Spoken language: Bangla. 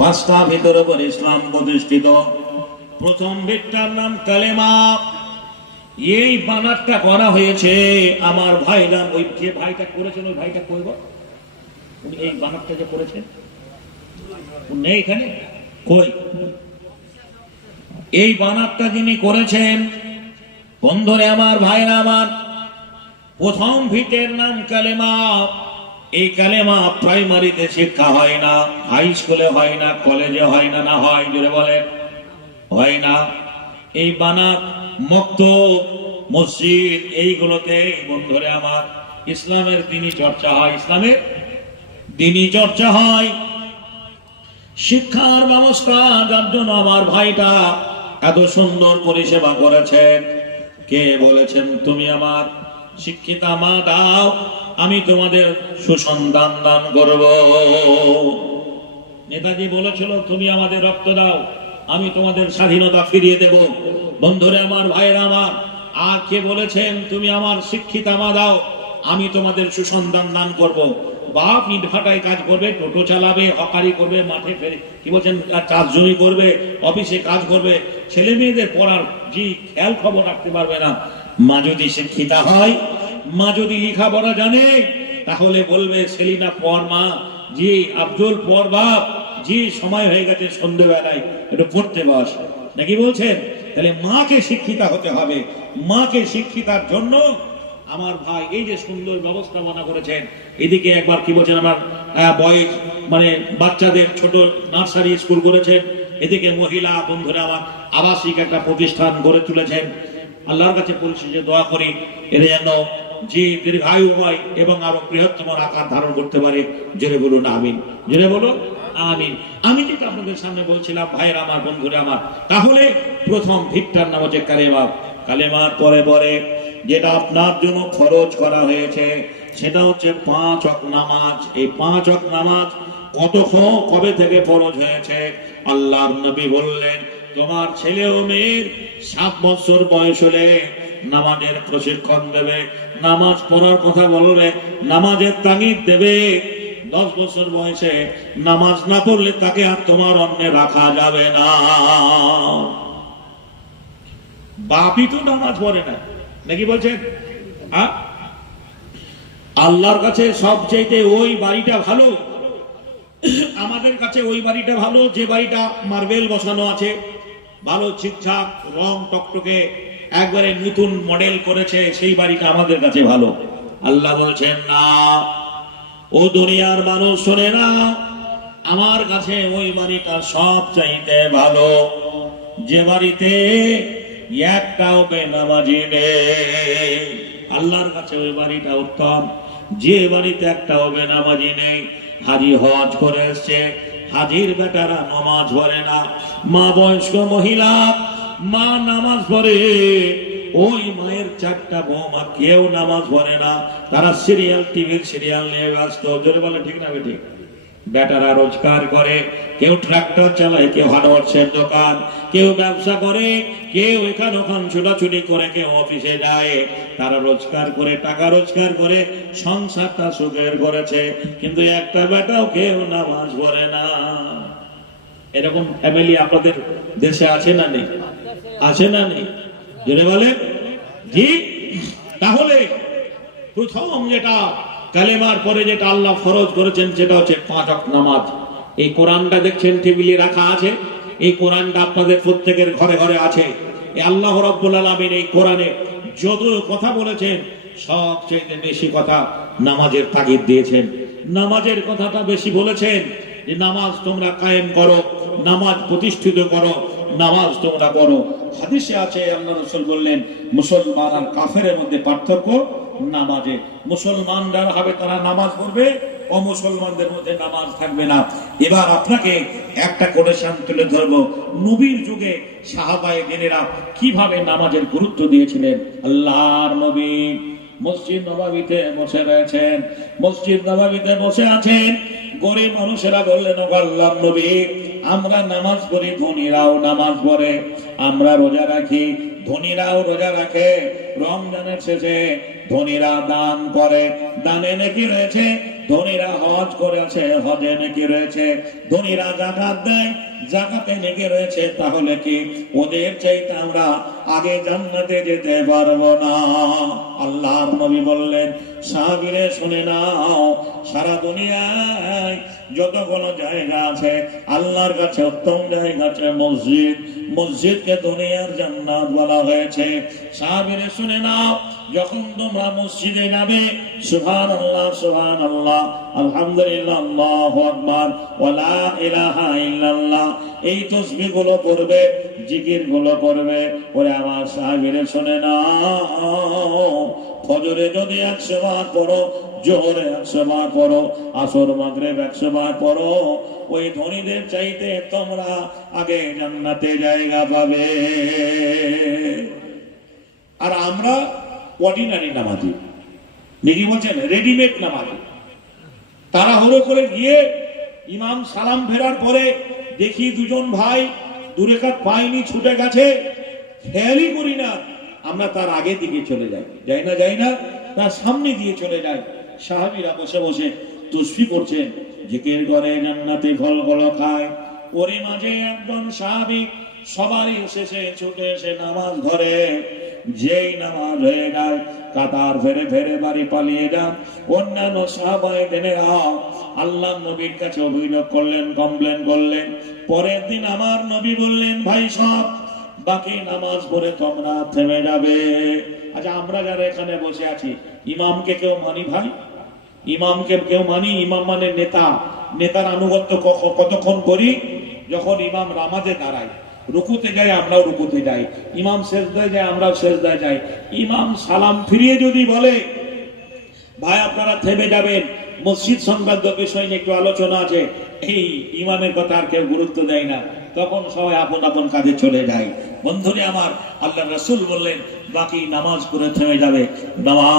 পাঁচটা ভিতর উপর ইসলাম প্রতিষ্ঠিত। প্রথম ভিতটার নাম কালেমা। এই বানাতটা করা হয়েছে আমার ভাইরা, ওই যে ভাইটা করেছেন ওই ভাইটা কইব, উনি এই বানাতটা যে করেছেন নেই এখানে, কই এই বানাতটা যিনি করেছেন বন্ধুরে আমার ভাইরা আমার, প্রথম ভিতের নাম কালেমা। এই কালেমা প্রাইমারিতে শিক্ষা হয় না, হাই স্কুলে হয় না, কলেজে হয় না, না হয় জোরে বলেন হয় না। এই বানাত মক্তব মসজিদ এইগুলোতে বন্ধুরে আমার ইসলামের দ্বীনি চর্চা হয়, ইসলামের দ্বীনি চর্চা হয়। শিক্ষার ব্যবস্থা যার জন্য আমার ভাইটা এত সুন্দর পরিষেবা করেছেন। কে বলেছেন তুমি আমার শিক্ষিতা মা দাও, আমি তোমাদের সুসন্তান দান করব। নেতাজি বলেছিল তুমি আমাদের রক্ত দাও, আমি তোমাদের স্বাধীনতা ফিরিয়ে দেব। বন্ধুরে আমার ভাইরা আমার, আর কে বলেছেন তুমি আমার শিক্ষিতা মা দাও, আমি তোমাদের সুসন্তান দান করব। বাপ ইট ভাটায় কাজ করবে, টোটো চালাবে, হকারি করবে, মাঠে ফেরে কি বলছেন চাষ জমি করবে, অফিসে কাজ করবে, ছেলে মেয়েদের পড়ার জি খেয়াল খবর রাখতে পারবে না। মা যদি শিক্ষিতা হয়, মা যদি লেখাপড়া জানে, তাহলে বলবে সেলিনা পর মা, জি আব্দুল পর বাপ, জি সময় হয়ে গেছে সন্ধ্যেবেলায় একটু পড়তে বস, নাকি বলছেন? তাহলে মাকে শিক্ষিতা হতে হবে। মাকে শিক্ষিতার জন্য আমার ভাই এই যে সুন্দর ব্যবস্থাপনা করেছেন। এদিকে একবার কি বলছেন আমার বয়স মানে বাচ্চাদের ছোট নার্সারি স্কুল করেছেন, এদিকে মহিলা বন্ধুরা আমার আবাসিক একটা প্রতিষ্ঠান গড়ে তুলেছেন। আল্লাহর কাছে পরিশেষে দোয়া করি এর যেন যে দীর্ঘায়ু হয় এবং আরো বৃহত্তম আকার ধারণ করতে পারে। জোরে বলুন আমিন, জোরে বলুন আমিন। আমি যেটা আপনাদের সামনে বলছিলাম ভাইয়ের আমার বন্ধুরা আমার, তাহলে প্রথম ভিতটার নাম হচ্ছে কালেমা। কালেমার পরে পরে যেটা আপনার জন্য ফরজ করা হয়েছে সেটা হচ্ছে 5 ওয়াক্ত নামাজ। এই 5 ওয়াক্ত নামাজ কবে থেকে ফরজ হয়েছে? আল্লাহর নবী বললেন তোমার ছেলে ও মেয়ের 7 বছর বয়স হলে নামাজের প্রশিক্ষণ দেবে, নামাজ পড়ার কথা বললে নামাজের তাগিদ দেবে। 10 বছর বয়সে নামাজ না পড়লে তাকে আর তোমার অন্যে রাখা যাবে না। বাপই তো নামাজ পড়ে না, নাকি বলছেন? আল্লাহর কাছে সবচেয়ে ওই বাড়িটা ভালো, আমাদের কাছে ওই বাড়িটা ভালো যে বাড়িটা মার্বেল বসানো আছে, ভালো ঠিকঠাক রং টকটকে একবারে নতুন মডেল করেছে, সেই বাড়িটা আমাদের কাছে ভালো। আল্লাহ বলছেন না, ও দুনিয়ার মানুষ শোনে না, আমার কাছে ওই বাড়িটা সবচাইতে ভালো যে বাড়িতে একটাও বেনামাজি নেই। আল্লাহর কাছে ওই বাড়িটা উত্তম যে বাড়িতে একটাও বেনামাজি নেই। হাজি হজ করে এসছে, হাজির বেটারা নামাজ পড়ে না, মা বয়স্ক মহিলা মা নামাজ পড়ে, ওই মায়ের 4টা বৌমা কেউ নামাজ পড়ে না, তারা সিরিয়াল টিভির সিরিয়াল নিয়ে ব্যস্ত। জোরে বলে ঠিক না ঠিক? বেটারা রোজগার করে, কেউ ট্রাক্টর চালায়, কেউ হার্ডওয়ার্সের দোকান, কেউ ব্যবসা করে, কেউ এখান ওখান ছোটাছুটি করে, কেউ অফিসে যায়। তারা রোজগার করে, টাকা রোজগার করে সংসারটা সুখের করেছে, কিন্তু একটা বেটাও কেউ নামাজ পড়ে না। এরকম ফ্যামিলি আপনাদের দেশে আছে না নেই? আছে না নেই? জোরে বলেন জি। তাহলে প্রথম যেটা কালেমার পরে যেটা আল্লাহ ফরজ করেছেন সেটা হচ্ছে 5 ওয়াক্ত নামাজ। এই কোরআনটা দেখছেন টেবিলে রাখা আছে, এই কোরআনটা আপনাদের প্রত্যেকের ঘরে ঘরে আছে। এই আল্লাহ রাব্বুল আলামিন এই কোরআনে যত কথা বলেছেন সবচেয়ে বেশি কথা নামাজের তাগিদ দিয়েছেন। নামাজের কথাটা বেশি বলেছেন যে নামাজ তোমরা কায়েম করো, নামাজ প্রতিষ্ঠিত করো, নামাজ তোমরা পড়ো। হাদিসে আছে আল্লাহ রাসূল বললেন মুসলমান আর কাফেরের মধ্যে পার্থক্য নামাজে। মুসলমান যারা হবে তারা নামাজ পড়বে, অমুসলমানদের মধ্যে নামাজ থাকবে না। এবার আপনাকে একটা কোটেশন তুলে ধরবো, নবীর যুগে সাহাবায়ে কেরামরা কিভাবে নামাজের গুরুত্ব দিয়েছিলেন। আল্লাহর নবী মসজিদ নববীতে বসে রয়েছেন, মসজিদ নববীতে বসে আছেন, গরিব মানুষেরা বললেন ও আল্লাহর নবী আমরা নামাজ পড়ি, ধনীরাও নামাজ পড়ে, আমরা রোজা রাখি, ধনীরাও রোজা রাখে, রমজানের শেষে ধনীরা দান করে, দানে নেকি রয়েছে। ধনীরা হজ করেছে, হজে নেকি রয়েছে। ধনীরা যাকাত দেয়, যাকাতে নেকি রয়েছে। তাহলে কি ওদের চাইতে আমরা আগে জান্নাতে যেতে পারবো না? আল্লাহর নবী বললেন, সাহাবীরে শুনে নাও, সারা দুনিয়ায় যতগুলো জায়গা আছে আল্লাহর কাছে উত্তম জায়গা আছে মসজিদ। মসজিদকে দুনিয়ার জান্নাত বলা হয়েছে। সাহাবীরে শুনে নাও, যখন তোমরা মসজিদে যাবে সুবহানাল্লাহ সুবহানাল্লাহ আলহামদুলিল্লাহ আল্লাহু আকবার ওয়া লা ইলাহা ইল্লাল্লাহ এই তাসবিহগুলো পড়বে, জিকিরগুলো করবে। ওরে আমার সাহাবীরে শুনে নাও, ফজরে যদি 100 বার পড়ো, জোহরে 100 বার পড়ো, আসর মাগরিব 100 বার পড়ো, ওই ধনীদের চাইতে তোমরা আগে জান্নাতে জায়গা পাবে। আর আমরা অর্ডিনারি নামাজি, নাকি বলছেন রেডিমেড নামাজি। তাড়াহুড়ো করে গিয়ে ইমাম সালাম ফেরার পরে দেখি দুজন ভাই দূরে কাত পায়নি, ছুটে গেছে, খেয়ালই করি না, আমরা তার আগে দিকে চলে যাই, যাই না, তার সামনে দিয়ে চলে যাই। সাহাবীরা বসে বসে তাসবিহ করছেন, জিকির করে, জান্নাতি ফলগুলো খায়। ওরই মাঝে একজন সাহাবী সবারই শেষে ছুটে এসে নামাজ ধরে। যেই নামাজ হয়ে যায় কাতার ফেরে ফেরে বাড়ি পালিয়ে যান। অন্যান্য সাহাবায়ে কেরাম আল্লাহর নবীর কাছে অভিযোগ করলেন, কমপ্লেন করলেন। পরের দিন আমার নবী বললেন, ভাই সব বাকি নামাজ পড়ে তোমরা থেমে যাবে। আচ্ছা, আমরা যারা এখানে বসে আছি ইমামকে কেউ মানি? ভাই ইমামকে কেউ মানি? ইমাম মানে নেতা, নেতার আনুগত্য কতক্ষণ করি? যখন ইমাম নামাজে দাঁড়ায়, রুকুতে যায় আমরাও রুকুতে যাই, ইমাম সেজদায় যায় আমরাও সেজদায় যাই। ইমাম সালাম ফিরিয়ে যদি বলে ভাই আপনারা থেমে যাবেন, মসজিদ সংক্রান্ত বিষয় নিয়ে একটু আলোচনা আছে, এই ইমামের কথা আর কেউ গুরুত্ব দেয় না, তখন সবাই আপন আপন কাজে চলে যায়। বন্ধুরে আমার, আল্লাহ রাসূল বললেন বাকি নামাজ পড়ে থেমে যাবে। নামাজ